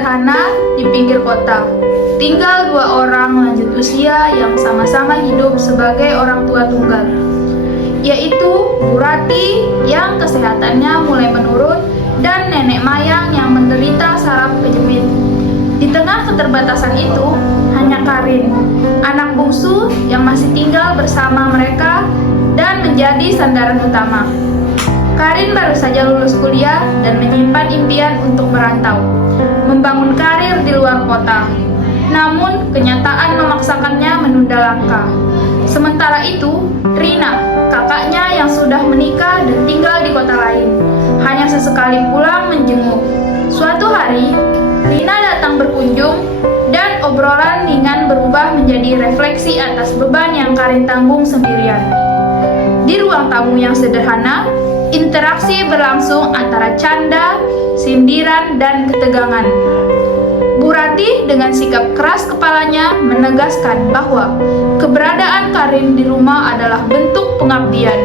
sederhana di pinggir kota. Tinggal 2 orang lanjut usia yang sama-sama hidup sebagai orang tua tunggal, yaitu Bu Rati yang kesehatannya mulai menurun dan Nenek Mayang yang menderita saraf kejepit. Di tengah keterbatasan itu, hanya Karin, anak bungsu yang masih tinggal bersama mereka dan menjadi sandaran utama. Karin baru saja lulus kuliah dan menyimpan impian untuk merantau, membangun karir di luar kota. Namun, kenyataan memaksakannya menunda langkah. Sementara itu, Rina, kakaknya yang sudah menikah dan tinggal di kota lain, hanya sesekali pulang menjenguk. Suatu hari, Rina datang berkunjung dan obrolan ringan berubah menjadi refleksi atas beban yang Karin tanggung sendirian. Di ruang tamu yang sederhana, interaksi berlangsung antara canda, sindiran, dan ketegangan. Bu Rati dengan sikap keras kepalanya menegaskan bahwa keberadaan Karin di rumah adalah bentuk pengabdian,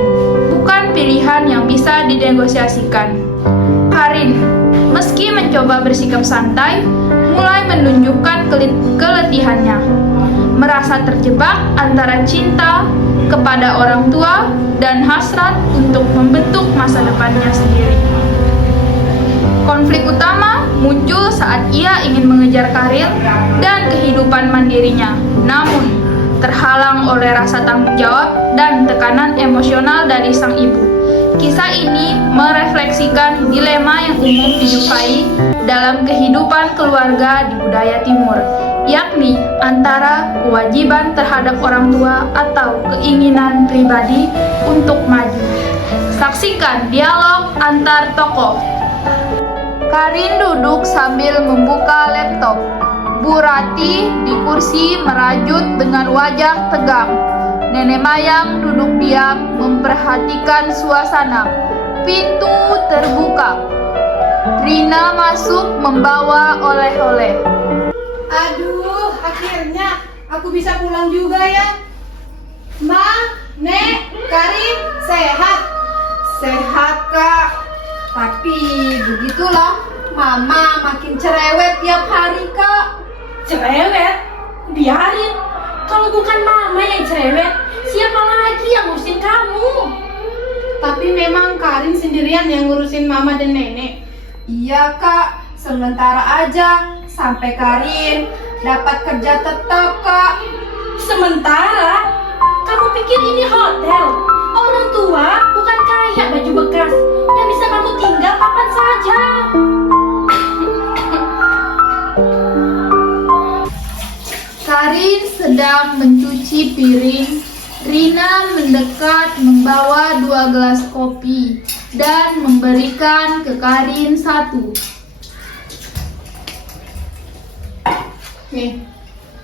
bukan pilihan yang bisa dinegosiasikan. Karin, meski mencoba bersikap santai, mulai menunjukkan keletihannya, merasa terjebak antara cinta kepada orang tua dan hasrat untuk membentuk masa depannya sendiri. Konflik utama muncul saat ia ingin mengejar karir dan kehidupan mandirinya, namun terhalang oleh rasa tanggung jawab dan tekanan emosional dari sang ibu. Kisah ini merefleksikan dilema yang umum dijumpai dalam kehidupan keluarga di budaya Timur, yakni antara kewajiban terhadap orang tua atau keinginan pribadi untuk maju. Saksikan dialog antar tokoh. Karin duduk sambil membuka laptop. Bu Rati di kursi merajut dengan wajah tegang. Nenek Mayang duduk diam memperhatikan suasana. Pintu terbuka. Rina masuk membawa oleh-oleh. Aduh, akhirnya aku bisa pulang juga ya. Ma, Nek, Karin, sehat? Sehat, Kak. Tapi begitulah, Mama makin cerewet tiap hari, Kak. Cerewet? Biarin. Kalau bukan Mama yang cerewet, siapa lagi yang ngurusin kamu? Tapi memang Karin sendirian yang ngurusin Mama dan Nenek. Iya, Kak. Sementara aja sampai Karin dapat kerja tetap, Kak. Sementara? Kamu pikir ini hotel? Orang tua bukan kayak baju bekas yang bisa kamu tinggal kapan saja. Karin sedang mencuci piring. Rina mendekat membawa 2 gelas kopi dan memberikan ke Karin 1. Nih.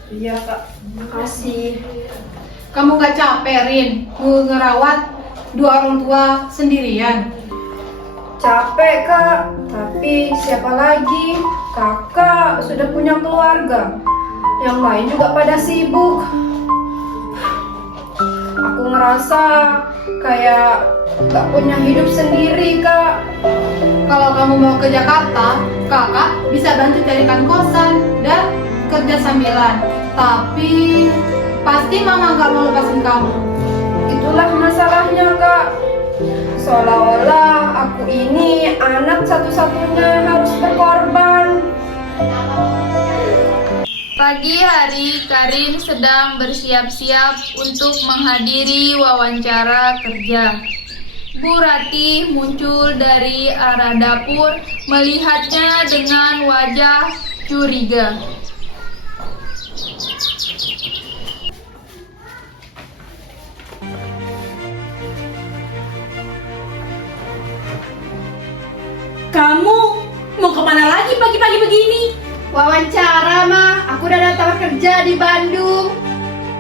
Iya, Kak. Makasih. Kamu gak capek, Rin? Ngerawat 2 orang tua sendirian? Capek, Kak. Tapi siapa lagi? Kakak sudah punya keluarga. Yang lain juga pada sibuk. Aku ngerasa kayak gak punya hidup sendiri, Kak. Kalau kamu mau ke Jakarta, Kakak bisa bantu carikan kosan dan kerja sambilan. Tapi pasti Mama gak mau lepasin kamu. Itulah masalahnya, Kak. Seolah-olah aku ini anak satu-satunya harus berkorban. Pagi hari, Karin sedang bersiap-siap untuk menghadiri wawancara kerja. Bu Rati muncul dari arah dapur, melihatnya dengan wajah curiga. Kamu mau kemana lagi pagi-pagi begini? Wawancara, Ma. Aku udah daftar kerja di Bandung.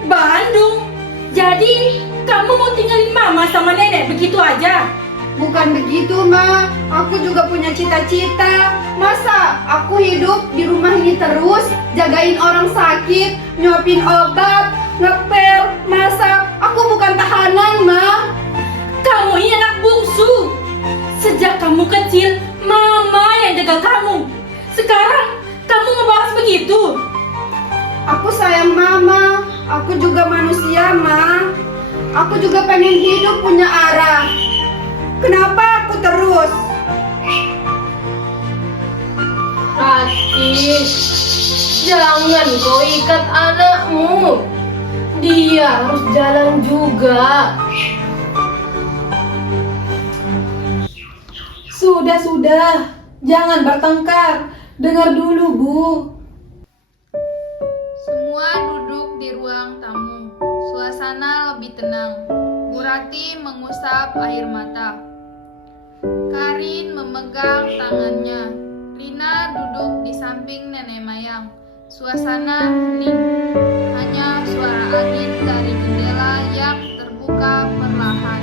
Bandung? Jadi kamu mau tinggalin Mama sama Nenek begitu aja? Bukan begitu, Ma. Aku juga punya cita-cita. Masa aku hidup di rumah ini terus, jagain orang sakit, nyuapin obat, ngepel, masak. Aku bukan tahanan, Ma. Kamu ini anak bungsu. Sejak kamu kecil, Mama yang jaga kamu. Sekarang kamu begitu? Aku sayang mama, aku juga manusia, Ma. Aku juga pengen hidup punya arah. Kenapa aku terus? Rati, jangan kau ikat anakmu. Dia harus jalan juga. Sudah, jangan bertengkar. Dengar dulu, Bu. Semua duduk di ruang tamu. Suasana lebih tenang. Bu Rati mengusap air mata. Karin memegang tangannya. Rina duduk di samping nenek Mayang. Suasana hening. Hanya suara angin dari jendela yang terbuka perlahan.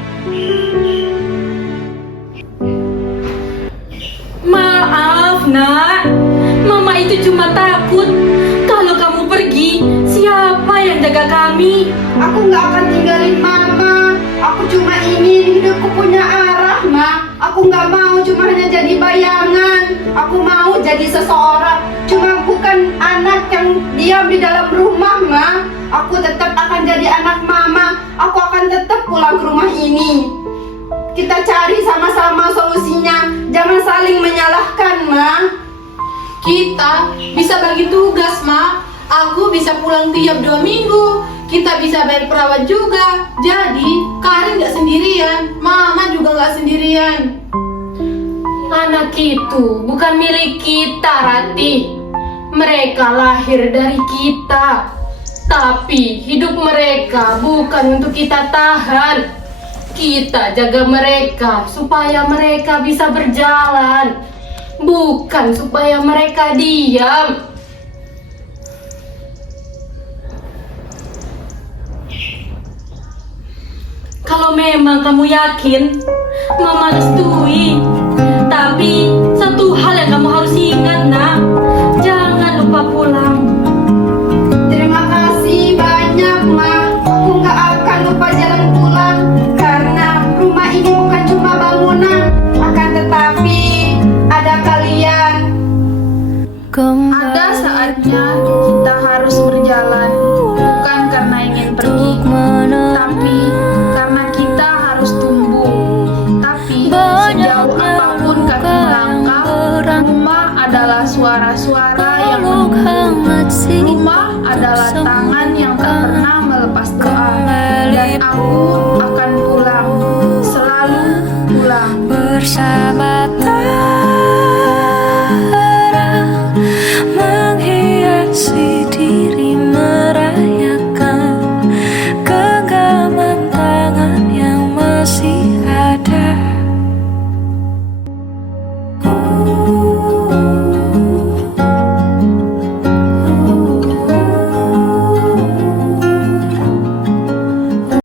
Maaf, Nak. Mama itu cuma takut kalau kamu pergi, siapa yang jaga kami? Aku nggak akan tinggalin mama. Aku cuma ingin hidupku punya arah, Ma. Aku nggak mau cuma hanya jadi bayangan. Aku mau jadi seseorang. Cuma bukan anak yang diam di dalam rumah, Ma. Aku tetap akan jadi anak mama. Aku akan tetap pulang ke rumah ini. Kita cari sama-sama solusinya. Jangan saling menyalahkan, Ma. Kita bisa bagi tugas, Ma. Aku bisa pulang tiap 2 minggu. Kita bisa bayar perawat juga. Jadi, Karin nggak sendirian. Mama juga nggak sendirian. Anak itu bukan milik kita, Rati. Mereka lahir dari kita. Tapi hidup mereka bukan untuk kita tahan. Kita jaga mereka supaya mereka bisa berjalan. Bukan supaya mereka diam. Kalau memang kamu yakin, Mama restui. Tapi satu hal yang kamu harus ingat, Nak. Jangan lupa pulang. Terima kasih banyak, Ma. Aku nggak akan lupa jalan pulang. Karena rumah ini bukan cuma bangunan. Akan tetapi ada kalian. Ada saatnya kita harus berjalan, bukan karena ingin pergi, tapi karena kita harus tumbuh. Tapi sejauh apapun kaki melangkah, rumah adalah suara-suara yang menunggu. Rumah adalah tangan yang tak pernah melepas doa. Dan aku akan pulang, selalu pulang.